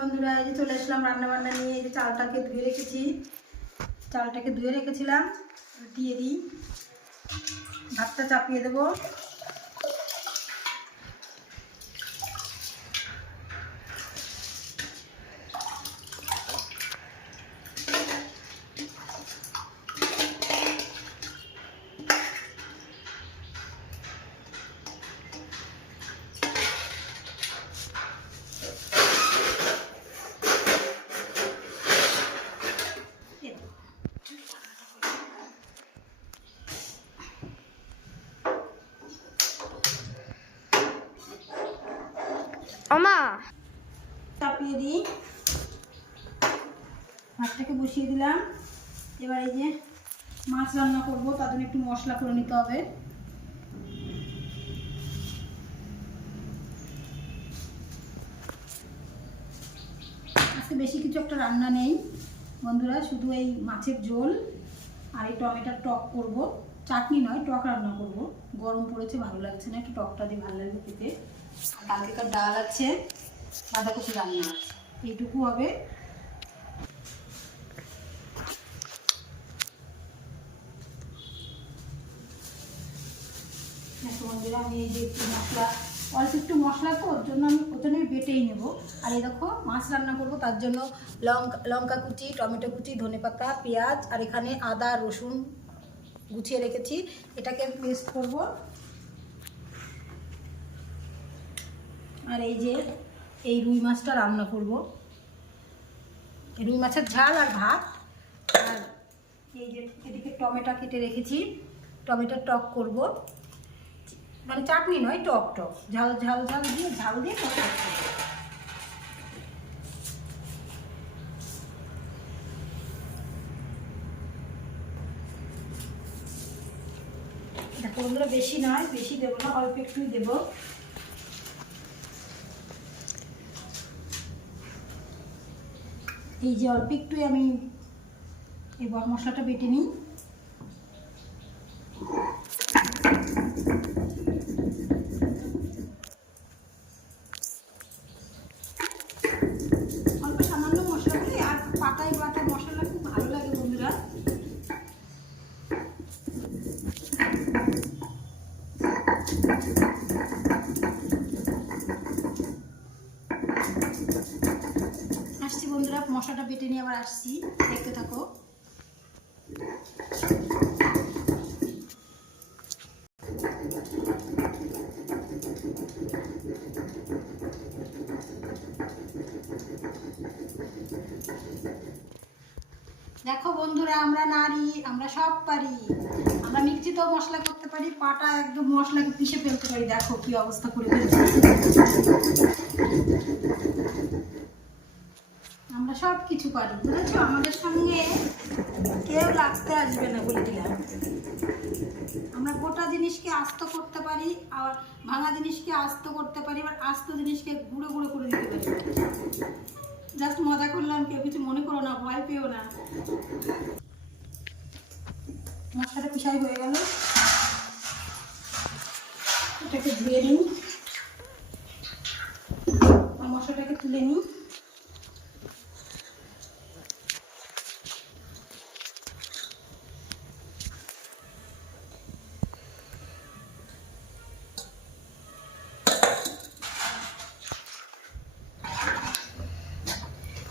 বন্ধুরা, এই যে চলে আসলাম রান্না বান্না নিয়ে। এই যে চালটাকে ধুয়ে রেখেছি, চালটাকে ধুয়ে রেখেছিলাম, দিয়ে দিই। ভাতটা চাপিয়ে দেবো। চাপিয়ে দিই, ভাতটাকে বসিয়ে দিলাম। এবার এই যে মাছ রান্না করবো, তার জন্য একটু মশলা করে নিতে হবে। আজকে বেশি কিছু একটা রান্না নেই বন্ধুরা, শুধু এই মাছের ঝোল আর এই টমেটোর টক করব। চাটনি নয়, টক রান্না করব। গরম পড়েছে, ভালো লাগছে না, একটু টকটা দিয়ে ভালো লাগবে খেতে। কালকেকার ডাল আছে, বাঁধাকপি রান্না আছে, এইটুকু হবে। বন্ধুরা, আমি এই যে একটু মশলা, অল্প একটু মশলা, তো ওর জন্য আমি প্রথমে বেটেই নেব। আর এই দেখো মাছ রান্না করব, তার জন্য লঙ্কা কুচি, টমেটো কুচি, ধনেপাতা, পেঁয়াজ, আর এখানে আদা রসুন গুছিয়ে রেখেছি, এটাকে আমি পেস্ট করব। আর এই যে এই রুই মাছটা রান্না করব, রুই মাছের ঝাল আর ভাত। আর এই যে এদিকে টমেটো কেটে রেখেছি, টমেটোর টক করব, মানে চাটনি নয়, টক টক ঝাল ঝাল ঝাল দিয়ে টক টক করব। দেখো বন্ধুরা, বেশি নয়, বেশি দেবো না, অল্প একটুই দেবো। এই যে অল্প একটুই আমি এই মশলাটা বেটে নিই। অল্প সামান্য মশলা দিই, আর পাতায় বাটা মশলা খুব ভালো লাগে বন্ধুরা। আসছি বন্ধুরা, মশলাটা বেটে নিয়ে আবার আসছি, দেখতে থাকো। দেখো বন্ধুরা, আমরা নারী, আমরা সব পারি। আমরা মিক্সিতেও মশলা করতে পারি, পাটা একদম মশলাকে পিষে ফেলতে পারি। দেখো কি অবস্থা করে ফেলছি, আমরা সব কিছু পারি, বুঝেছো? আমাদের সঙ্গে কেউ লাগতে আসবে না বলে দিলাম। আমরা গোটা জিনিসকে আস্ত করতে পারি, আর ভাঙা জিনিসকে আস্ত করতে পারি, আর আস্ত জিনিসকে গুঁড়ো গুঁড়ো করে দিতে পারি। জাস্ট মজা করলাম, কেউ কিছু মনে করো না, ভয় পেও না। মশলাটা পিষাই হয়ে গেল, এটাকে ধুয়ে নিই, মশলাটাকে তুলে নিই।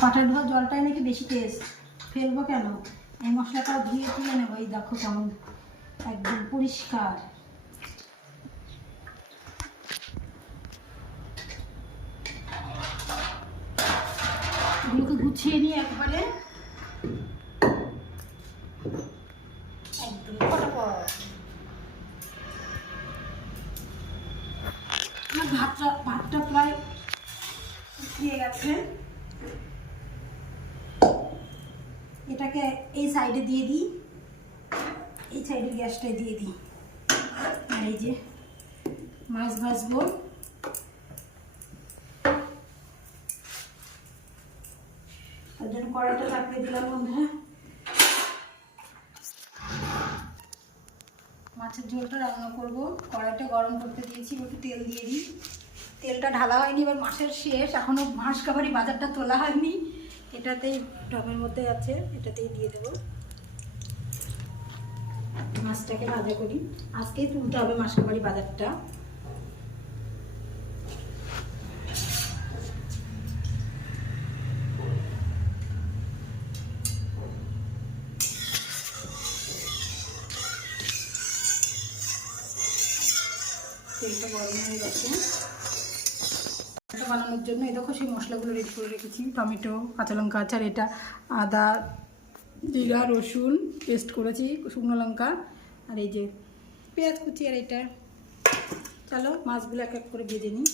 পাটার ধোয়া জলটাই নাকি বেশি টেস্ট, ফেলবো কেন? এই মশলাটা ধুয়ে তুলে নেবো। এই দেখো কেমন একদম পরিষ্কার। এগুলোকে গুছিয়ে নিয়ে একবারে একদম ফটাফট। আমার ভাতটা প্রায় শুকিয়ে গেছে। এটাকে এই সাইডে দিয়ে দিই, এই সাইডের গ্যাসটায় দিয়ে দিই। আর এই যে মাছ ভাজবো, তার জন্য কড়াইটা চাপিয়ে দিলাম বন্ধুরা। মাছের ঝোলটা রান্না করব, কড়াইটা গরম করতে দিয়েছি, একটু তেল দিয়ে দিই। তেলটা ঢালা হয়নি, এবার মাছের শেষ, এখনও মাছ কাবারি বাজারটা তোলা হয়নি। এটাতেই টমের মধ্যে আছে, এটাতেই দিয়ে দেবো। মাছটাকে ভাজা করি, আজকেই তুলতে হবে মাছ কাবারি বাজারটা। তেলটা গরম হয়ে গেছে। এটা বানানোর জন্য এই দেখো সেই মশলাগুলো রেডি করে রেখেছি। টমেটো, কাঁচা লঙ্কা আচার, এটা আদা, জিরা, রসুন পেস্ট করেছি, শুকনো লঙ্কা, আর এই যে পেঁয়াজ কুচি, আর এটা। চলো মাছগুলো এক এক করে ভেজে নিই।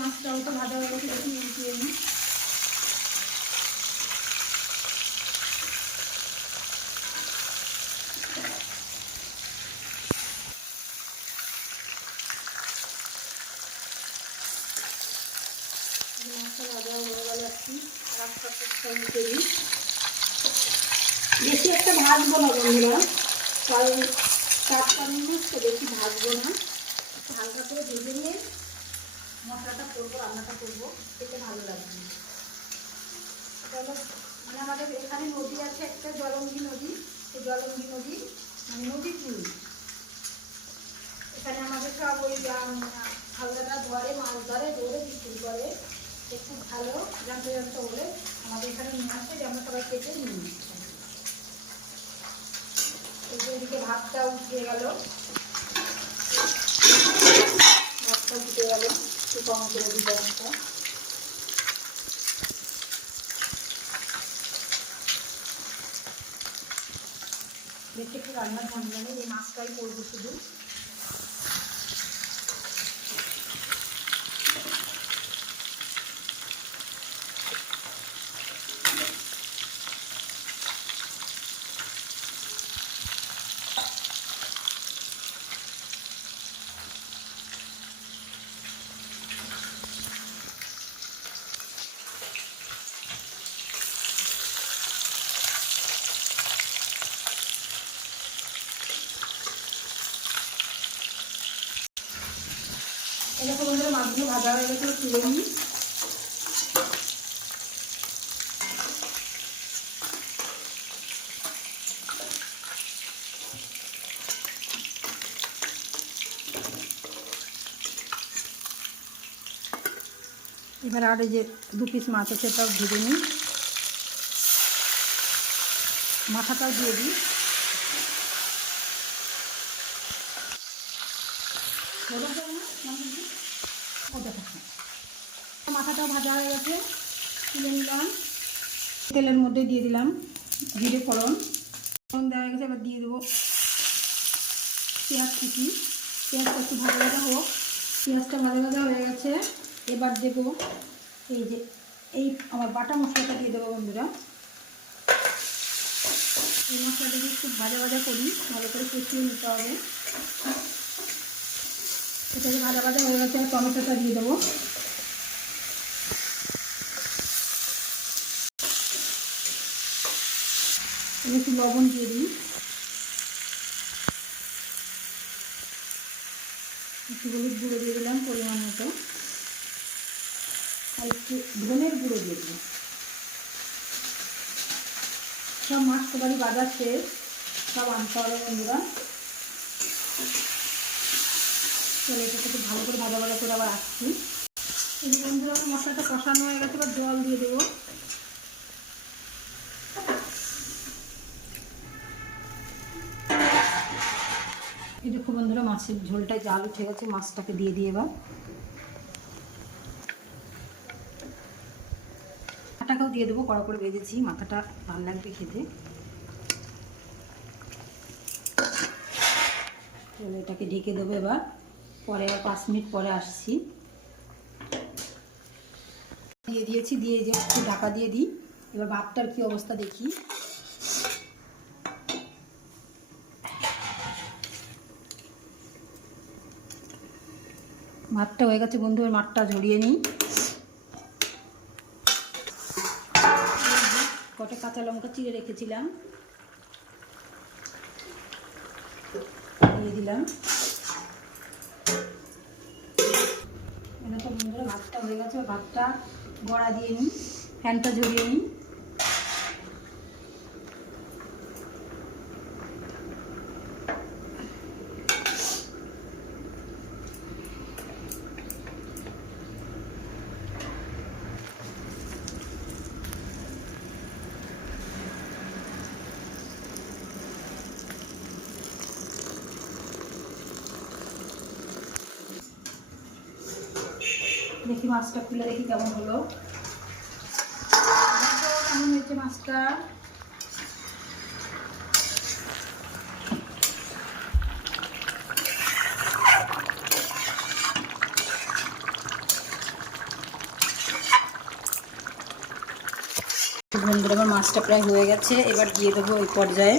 মাছটাও তো ভাজা হয়ে গেছে, দেখি উল্টিয়ে নিই। মাছটা ভাজা হয়ে গেলে একটু আর একটা উল্টে দিই। বেশি একটা ভাজবো না বন্ধুরা, কারণ টাটকা মাছ তো বেশি ভাজবো না, হালকা করে ভেজে নিয়ে মশলাটা করবো, রান্নাটা করবো, খেতে ভালো লাগবে। এটা হলো মানে আমাদের এখানে নদী আছে একটা, জলঙ্গি নদী। সেই জলঙ্গি নদী মানে নদীর পুল। এখানে আমাদের সব ওই হালদাটা ধরে, মাছ ধরে, ধরে বিক্রি করে। একটু ভালো জানতে জানতে হলে আমাদের এখানে নিয়ে আসে, যে আমরা সবাই কেটে নিয়ে নিচ্ছি। এদিকে ভাতটা উঠিয়ে গেল, ভাতটা উঠে গেল, একটু কম করে দিতে একটা। বেশি একটু রান্নার ঝামেলা নেই, এই মাছটাই করবো শুধু। এরকম বন্ধুরা মাছগুলো ভাজা হয়ে গেছে, তুলে নিই। এবার আর এই যে 2 পিস মাছ আছে, এটাও ভেজে নিই। মাথাটাও দিয়ে দিই। মাথাটাও ভাজা হয়ে গেছে, তুলে নিলাম। তেলের মধ্যে দিয়ে দিলাম জিরে ফোড়ন, ফোড়ন দেওয়া হয়ে গেছে। এবার দিয়ে দেবো পেঁয়াজ কুচি। পেঁয়াজটা একটু ভাজা ভাজা হোক। পেঁয়াজটা ভাজা ভাজা হয়ে গেছে, এবার দেবো এই যে আমার বাটা মশলাটা দিয়ে দেবো বন্ধুরা। এই মশলাটাকে একটু ভাজা ভাজা করি, ভালো করে কষিয়ে নিতে হবে। এটাকে ভাজা ভাজা হয়ে গেছে, টমেটোটা দিয়ে দেবো। একটু লবণ দিয়ে দিই, একটু হলুদ গুঁড়ো দিয়ে দিলাম পরিমাণ মতো, আর একটু ধনের গুঁড়ো দিয়ে দিই। সব মাছ কাবারি বাজার শেষ, সব আনতে হবে বন্ধুরা। চলো এটাকে একটু ভালো করে ভাজা ভাজা করে আবার আসছি। এই বন্ধুরা মশলাটা কষানো হয়ে গেছে, এবার জল দিয়ে দেবো। এই দেখো বন্ধুরা, মাছের ঝোলটায় জাল উঠে গেছে, মাছটাকে দিয়ে দিয়ে এবার মাথাটাকেও দিয়ে দেবো, কড়া করে ভেজেছি, মাথাটা ভালো লাগবে খেতে। এটাকে ঢেকে দেবো এবার, পরে আবার 5 মিনিট পরে আসছি। দিয়ে দিয়েছি, দিয়ে যে একটু ঢাকা দিয়ে দিই। এবার ভাতটার কি অবস্থা দেখি। ভাতটা হয়ে গেছে বন্ধু, ওই মাঠটা ঝরিয়ে নিই। কটা কাঁচা লঙ্কা চিড়ে রেখেছিলাম, দিয়ে দিলাম। এরকম বন্ধুরা ভাতটা হয়ে গেছে, ভাতটা গড়া দিয়ে নিই, ফ্যানটা ঝরিয়ে নিই। দেখি মাছটা খুলে দেখি কেমন হলো, কেমন হয়েছে মাছটা। বন্ধুরা আমার মাছটা প্রায় হয়ে গেছে, এবার দিয়ে দেবো ওই পর্যায়ে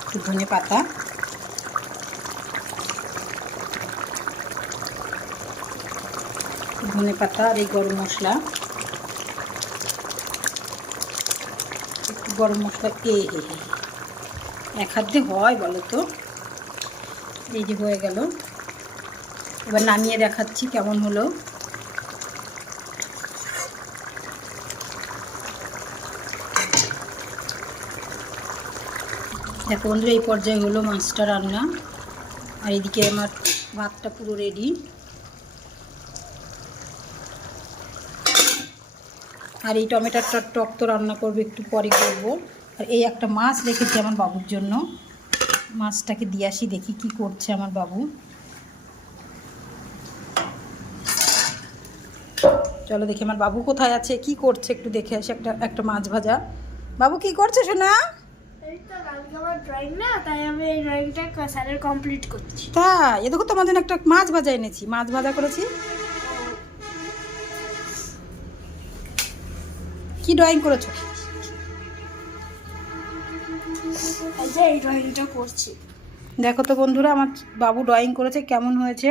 একটু ধনে পাতা, আর এই গরম মশলা, একটু গরম মশলা এক হাত দিয়ে হয় বলো তো। এই যে হয়ে গেল, এবার নামিয়ে দেখাচ্ছি কেমন হলো। দেখো বন্ধুরা এই পর্যায়ে হলো মাছটা রান্না, আর এদিকে আমার ভাতটা পুরো রেডি। আর এই টমেটোর টক তো রান্না করবো, একটু পরে করবো। আর এই একটা মাছ রেখেছি আমার বাবুর জন্য, মাছটাকে দিয়ে আসি দেখি কি করছে আমার বাবু। চলো দেখি আমার বাবু কোথায় আছে, কি করছে একটু দেখে আসি। একটা মাছ ভাজা। বাবু কি করছে শোনা? তাই এ দেখো তোমার জন্য একটা মাছ ভাজা এনেছি, মাছ ভাজা করেছি। কি ড্রয়িং করেছো? এই ড্রয়িংটা করছি, দেখো তো বন্ধুরা আমার বাবু ড্রয়িং করেছে, কেমন হয়েছে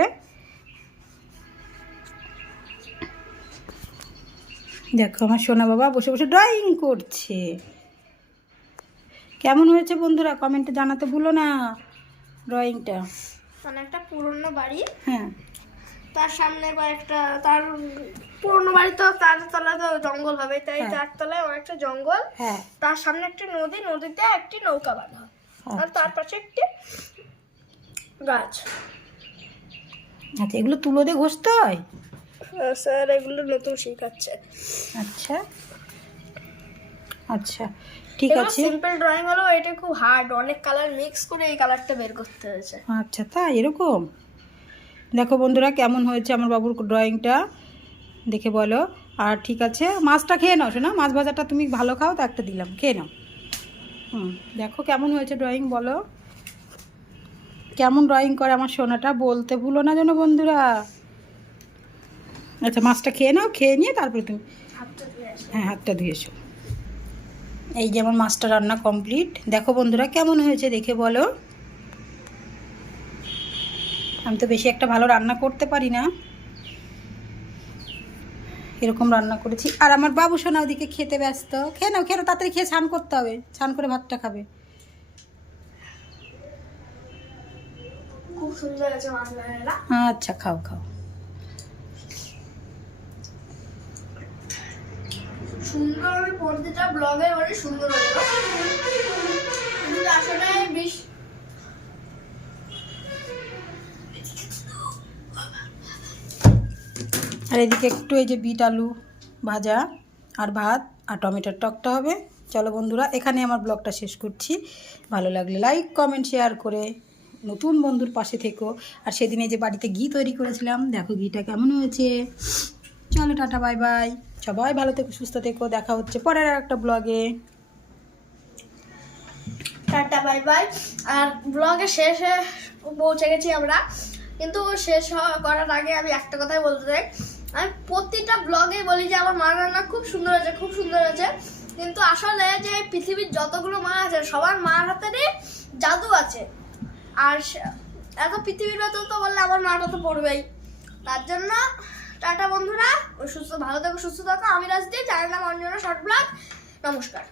দেখো। আমার সোনা বাবা বসে বসে ড্রয়িং করছে, কেমন হয়েছে বন্ধুরা কমেন্টে জানাতে ভুলো না ড্রয়িংটা। মানে একটা পুরনো বাড়ি, হ্যাঁ তার সামনে কয়েকটা, তার পুরনো বাড়ি তো তার তলায় তো জঙ্গল হবে, তাই হ্যাঁ। তার তলায় অনেকটা জঙ্গল, হ্যাঁ তার সামনে একটা নদী, নদীতে একটি নৌকা বাঁধা, আর তার পাশে একটি গাছ। আচ্ছা এগুলো তুলো দিয়ে ঘষতে হয়? স্যার এগুলো নতুন শেখাচ্ছে। আচ্ছা আচ্ছা ঠিক আছে। সিম্পল ড্রয়িং হলো, এটা খুব হার্ড, অনেক কালার মিক্স করে এই কালারটা বের করতে হয়েছে। আচ্ছা তাই এরকম। দেখো বন্ধুরা কেমন হয়েছে আমার বাবুর ড্রয়িংটা, দেখে বলো। আর ঠিক আছে মাছটা খেয়ে নাও শোনা, মাছ ভাজাটা তুমি ভালো খাও তো একটা দিলাম, খেয়ে নাও। দেখো কেমন হয়েছে ড্রয়িং, বলো কেমন ড্রয়িং করে আমার সোনাটা, বলতে ভুলো না যেন বন্ধুরা। আচ্ছা মাছটা খেয়ে নাও, খেয়ে নিয়ে তারপরে তুমি হ্যাঁ হাতটা ধুয়ে এসো। এই যে আমার মাছটা রান্না কমপ্লিট, দেখো বন্ধুরা কেমন হয়েছে দেখে বলো। আমি তো বেশি একটা ভালো রান্না করতে পারি না, এরকম রান্না করেছি। আর আমার বাবু সোনা ওদিকে খেতে ব্যস্ত, খেয়ে নাও তাড়াতাড়ি খেয়ে স্নান করতে হবে, স্নান করে ভাতটা খাবে। খুব সুন্দর আছে মাছ ভাজাটা। আচ্ছা খাও খাও। সুন্দর হবে প্রতিটা ব্লগে, অনেক সুন্দর হবে, কিন্তু আসলে আর এদিকে একটু এই যে বিট আলু ভাজা আর ভাত আর টমেটোর টকটা হবে। চলো বন্ধুরা এখানে আমার ব্লগটা শেষ করছি, ভালো লাগলে লাইক কমেন্ট শেয়ার করে নতুন বন্ধুর পাশে থেকো। আর সেদিনে যে বাড়িতে ঘি তৈরি করেছিলাম, দেখো ঘিটা কেমন হয়েছে। চলো টাটা, বাই বাই, সবাই ভালো থেকো, সুস্থ থেকো, দেখা হচ্ছে পরের আর একটা ব্লগে। Tata bye bye. আর ব্লগের শেষে পৌঁছে গেছি আমরা, কিন্তু শেষ করার আগে আমি একটা কথাই বলতে চাই। আমি প্রতিটা ব্লগে বলি যে আমার মা রান্না খুব সুন্দর হয়েছে, খুব সুন্দর হয়েছে, কিন্তু আসলে যে এই পৃথিবীর যতগুলো মা আছে সবার মার হাতেরই জাদু আছে। আর এত পৃথিবীর ভেতর তো বললে আমার মাটা তো পড়বেই। তার জন্য টাটা বন্ধুরা, সুস্থ ভালো থাকো, সুস্থ থাকো। আমি রাজদীপ, চ্যানেল নাম অঞ্জনা শর্ট ব্লগ। নমস্কার।